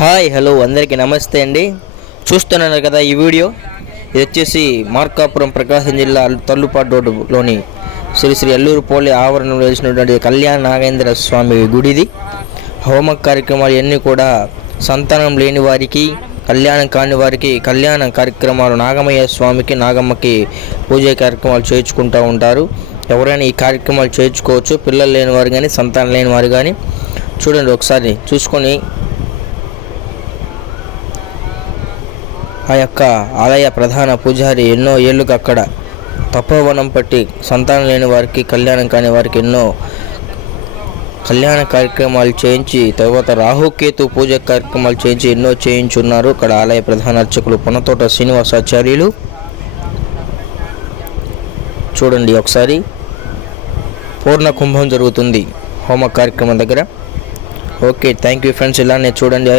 Hi hello అందరికీ నమస్తే అండి. చూస్తున్నారు కదా ఈ వీడియో? ఇది వచ్చేసి మార్కాపురం ప్రకాశం జిల్లా తల్లుపాటు రోడ్డులోని శ్రీ శ్రీ అల్లూరు పోలి ఆవరణంలో వేసినటువంటి కళ్యాణ నాగేంద్ర స్వామి గుడిది. హోమ కార్యక్రమాలు ఇవన్నీ కూడా సంతానం లేని వారికి కళ్యాణం కాని వారికి కళ్యాణ కార్యక్రమాలు నాగమయ్య స్వామికి నాగమ్మకి పూజ కార్యక్రమాలు చేయించుకుంటూ ఉంటారు. ఎవరైనా ఈ కార్యక్రమాలు చేయించుకోవచ్చు. పిల్లలు లేని వారు కానీ సంతానం లేని వారు కానీ చూడండి ఒకసారి చూసుకొని ఆ యొక్క ఆలయ ప్రధాన పూజారి ఎన్నో ఏళ్ళుగా అక్కడ తపోవనం పట్టి సంతానం లేని వారికి కళ్యాణం కాని వారికి ఎన్నో కళ్యాణ కార్యక్రమాలు చేయించి తర్వాత రాహుకేతు పూజ కార్యక్రమాలు చేయించి ఎన్నో చేయించున్నారు. ఇక్కడ ఆలయ ప్రధాన అర్చకులు పొనతోట శ్రీనివాసాచార్యులు. చూడండి ఒకసారి. పూర్ణ కుంభం జరుగుతుంది హోమ కార్యక్రమం దగ్గర. Okay thank you friends. ఇలానే చూడండి.